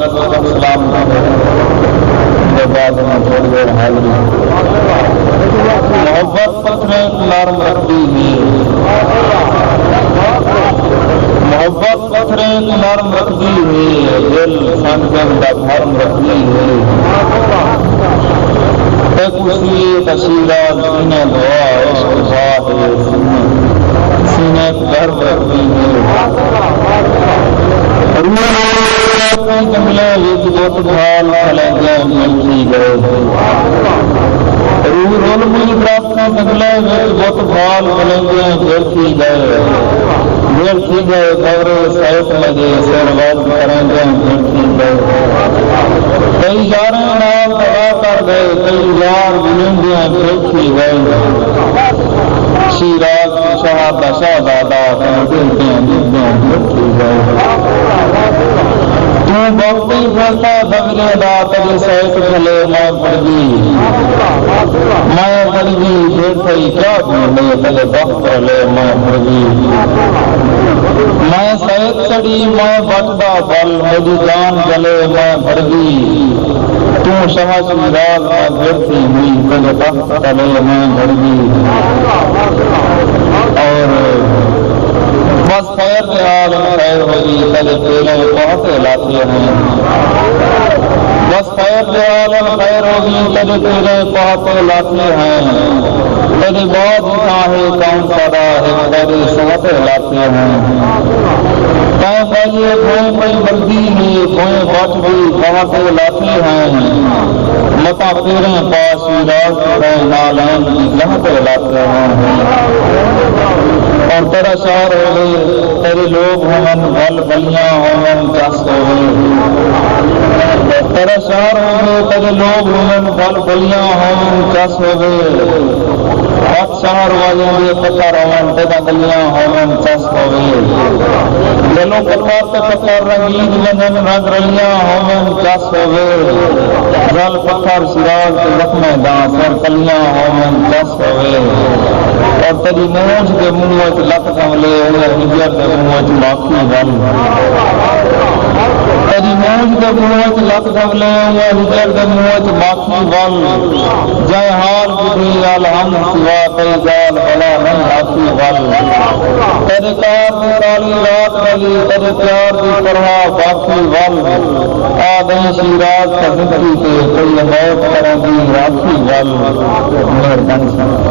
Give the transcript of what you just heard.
سلام کے بعد میں تھوڑی دیر حاضری محبت پتھریں نرم رکھتی ہے محبت پتھریں نرم رکھتی ہے دل سنجم کا دھرم رکھتی ہے کسی تشیرات سینے دعا عشق ظاہر سینے گرم رکھتی ہے جنگلے وچ بت بھال کھلے ملتی گئے روح رولمی درخت جنگلے وچ بت بھال کھلے گرتی گئے دورے سیف لگے سر وز کریں گرتی گئے کئی یاریں نال دعا کر گئے کئی یار بلندیاں گرتی گئے شیراز شہادہ شہزادہ گرتی گئے تو بہتی پھرتا دبرے دا تجھے سیف کھلے میں پڑگی پھر تھی کیا ڈھونڈے تجھے بخت لے میں پڑگی میں سیف چڑی میں بٹدا بل میری جان جلے میں پڑگی تو شاہ شیراز میں گرتی ہوئی تجھے بخت لے میں پڑگی اور بس خیر کے عالم خیر ہوگی تجھے تیرے بہت لاتے ہیں بس خیر کے عالم خیر ہوگی تجھے تیرے بہت لاتے ہیں تیری بہت چاہے کون سدا ہے تیرے سوت لاتے ہیں کہیں پہلے کوئی کوئی بردی ہے کوئی بٹ بھی بہت لاتے ہیں لتا تیرے پاس شیراز کے نالین کی جہت لاتے ہیں اور تیرا شعر ہوئے تیرے لوگ ہمن بل بلیاں ہمن جس ہوئے تیرا شعر ہوئے تیرے لوگ ہمن بل بلیاں ہمن جس ہوئے ہاتھ شہر واجیں دے پتھر ہمن تیرا گلیاں ہمن جس ہوئے دلوں پتھر تے پتھر رنگین ونن رنگ رلیاں ہمن جس ہوئے جل پتھر شیراز کے زخم داں سر کلیاں ہمن جس ہوئے اور تیری مونج کے منہ لت کملے ہوئے ہجر کے منہ باقی بل تیری مونج کے منہ لت کملے ہوئے ہجر کے منہ باقی بل جائے حال بدھی الحمد سوا تیری جال بلا نہیں باقی بل تیرے کار کی کالی رات لگی تیرے پیار کی پرواہ باقی بل آ گئی شیراز کا زندگی کے کوئی موت کریں گی راکھی بل مہربانی